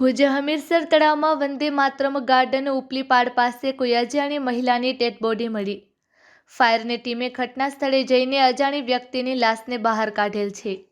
ભુજ હમીરસર તળાવમાં વંદે માતરમ ગાર્ડન ઉપલી પાડ પાસે કોઈ અજાણી મહિલાની ડેડ બોડી મળી. ફાયરની ટીમે ઘટના સ્થળે જઈને અજાણી વ્યક્તિની લાશને બહાર કાઢેલ છે.